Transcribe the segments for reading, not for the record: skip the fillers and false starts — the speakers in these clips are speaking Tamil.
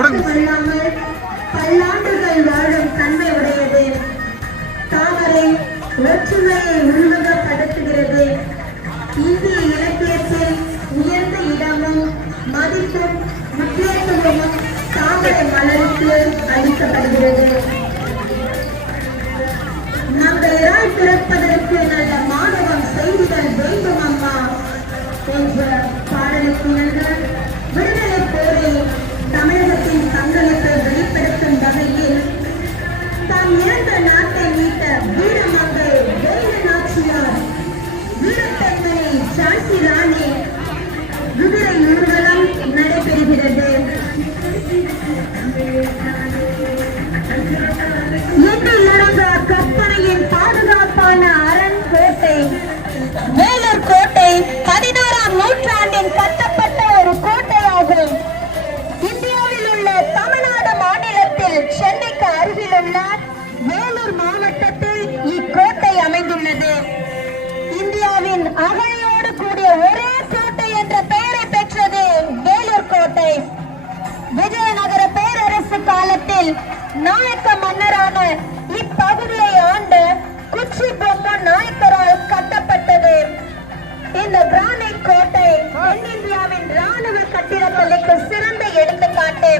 மட்டுமல்லாமல் பல்லாண்டுகள் வாழும் தன்மை உடையது. தாமரை ஒற்றுமையை உருவகப்படுத்துகிறது. இந்திய இலக்கியத்தில் உயர்ந்த இடமும் மதிப்பும் முக்கியத்துவமும் தாமரை மலருக்கு அளிக்கப்படுகிறது. நம்மளால் பிறப்பதற்கு நல்ல மாணவம் செய்திகள் வேண்டும் அம்மா என்ற பாடலுக்கிணர்கள் விடுதலை போரில் தமிழகத்தின் தங்களுக்கு வெளிப்படுத்தும் வகையில் தாம் இறந்த நாட்டை மீட்ட வீரமங்கை வேலு நாச்சியார், வீரப்பெண்மணி ஜான்சி ராணி குதிரை ஊர்வலம் நடைபெறுகிறது. எண்ணிலடங்க கற்பனையின் பாதுகாப்பான அரண் கோட்டை வேலூர் கோட்டை 16ஆம் நூற்றாண்டில் கட்டப்பட்ட ஒரு கோட்டையாகும். இந்தியாவில் உள்ள தமிழ்நாடு மாநிலத்தில் சென்னைக்கு அருகில் உள்ள வேலூர் மாவட்டத்தில் இக்கோட்டை அமைந்துள்ளது. இந்தியாவின் அகழியோடு கூடிய ஒரே கோட்டை என்ற பெயரை பெற்றது வேலூர் கோட்டை. விஜயநகர பேரரசு காலத்தில் நாயக்க மன்னரான இப்பகுதியை ஆண்ட குச்சி பொம்மன் நாயக்கரால் கட்டப்பட்டது. இந்த கிரானைட் கோட்டை தென்னிந்தியாவின் ராணுவ கட்டிடக்கலைக்கு சிறந்த எடுத்துக்காட்டு.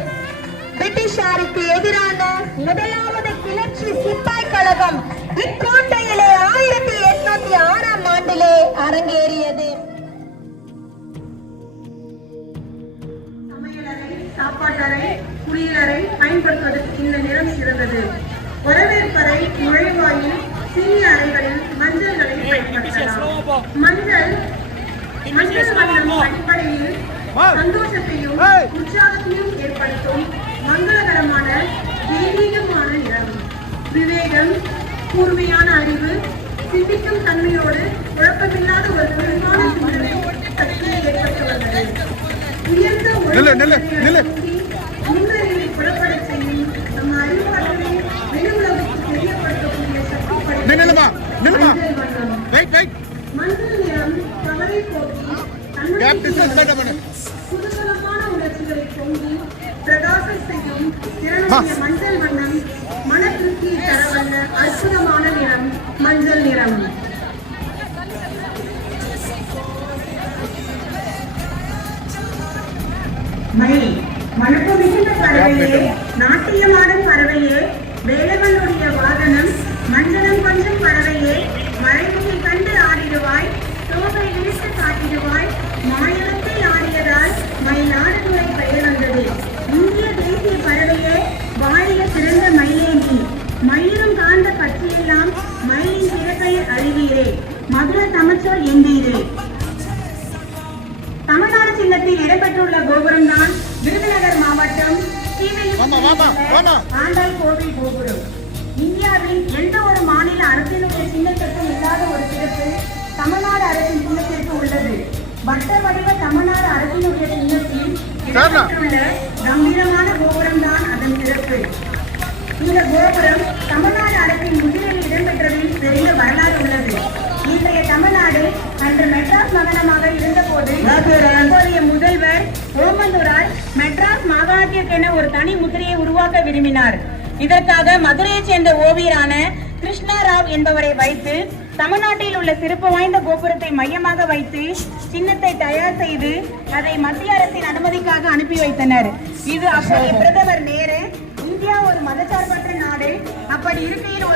பிரிட்டிஷாருக்கு எதிரான முதலாவது கிளர்ச்சி சிப்பாய் கழகம் இக்கோட்டையிலே 1806ஆம் ஆண்டிலே அரங்கேறியது. சமையலறை, சாப்பாட்டறை, குளியலறை பயன்படுத்துவதற்கு இந்த நிறம் சிறந்தது. வரவேற்பறை, நுழைவாயில், சிறிய அறைகளில் மஞ்சள்களை பயன்படுத்தலாம். மஞ்சள் வண்ணம் அடிப்படையில் சந்தோஷத்தையும் உற்சாகத்தையும் ஏற்படுத்தும் மங்களகரமான தெய்வீகமான நிறம். விவேகம், கூர்மையான அறிவு, சிந்திக்கும் தன்மையோடு குழப்பமில்லாத ஒரு தெளிவான சிந்தனை சக்தியை ஏற்பட்டு வந்தது. உயர்ந்த முன்னறிவை புறப்பட செய்யும் நம் அறிவாற்றலை வெளியுலகுக்கு தெரியப்படுத்தக்கூடிய சக்தி படைத்த மஞ்சள் நிறம் தவறை போக்கி புதுகலமான உணர்ச்சிகளை பொங்கி பிரகாசம் செய்யும் திறனுடைய மஞ்சள் வண்ணம் மன திருப்தியை தரவல்ல அற்புதமான நிறம் மஞ்சள் நிறம். மணி மணப்பு மிகுந்த பறவையே, நாட்டியமாடும் பறவையே, வேலவனுடைய வாகனம் மஞ்சளம் கொஞ்சம் பறவையே, மழைமுகை கண்டு ஆடிடுவாய், தோகை விரித்து காட்டிடுவாய், மாநிலத்தை ஆடியதால் மயிலாடுதுறை பெயர் வந்தது. இந்திய தேசிய பறவையே, வாழிய சிறந்த மயிலேந்தி, மயிலும் காந்த பற்றியெல்லாம் மயிலின் பிறப்பெயர் அழிவீரே, மதுர தமிழ்ச்சொல் எந்தீரே. தமிழ்நாடு சின்னத்தில் இடம்பெற்றுள்ள கோபுரம் தான் விருதுநகர் மாவட்டம் ஆண்டாள் கோவில் கோபுரம். இந்தியாவில் எந்த ஒரு மாநில அரசினுடைய சின்னத்திற்கும் இல்லாத ஒரு சிறப்பு தமிழ்நாடு அரசின் சின்னத்திற்கு உள்ளது. வட்ட வடிவ தமிழ்நாடு அரசினுடைய சின்னத்தில் இடம்பெற்றுள்ள கம்பீரமான கோபுரம் தான் அதன் சிறப்பு. இந்த கோபுரம் தமிழ்நாடு அரசின் முன்னிலையில் இடம்பெற்றதில் பெரிய வரலாறு உள்ளது. இன்றைய தமிழ்நாடு அன்று மெட்ராஸ் நகரமாக இருந்தபோது அப்போதைய முதல்வர் ஓமந்தூரார் மெட்ராஸ் மாகாணத்திற்கென ஒரு தனி முத்திரையை உருவாக்க விரும்பினார். இதற்காக மதுரையைச் சேர்ந்த ஓவியரான கிருஷ்ணராவ் என்பவரை வைத்து தமிழ்நாட்டில் உள்ள சிறப்பு வாய்ந்த கோபுரத்தை மையமாக வைத்து சின்னத்தை தயார் செய்து அதை மத்திய அரசின் அனுமதிக்காக அனுப்பி வைத்தனர். இது அப்போதைய பிரதமர் நேரு. இந்தியா ஒரு மதசார்பற்ற நாடு. அப்படி இருக்கையில்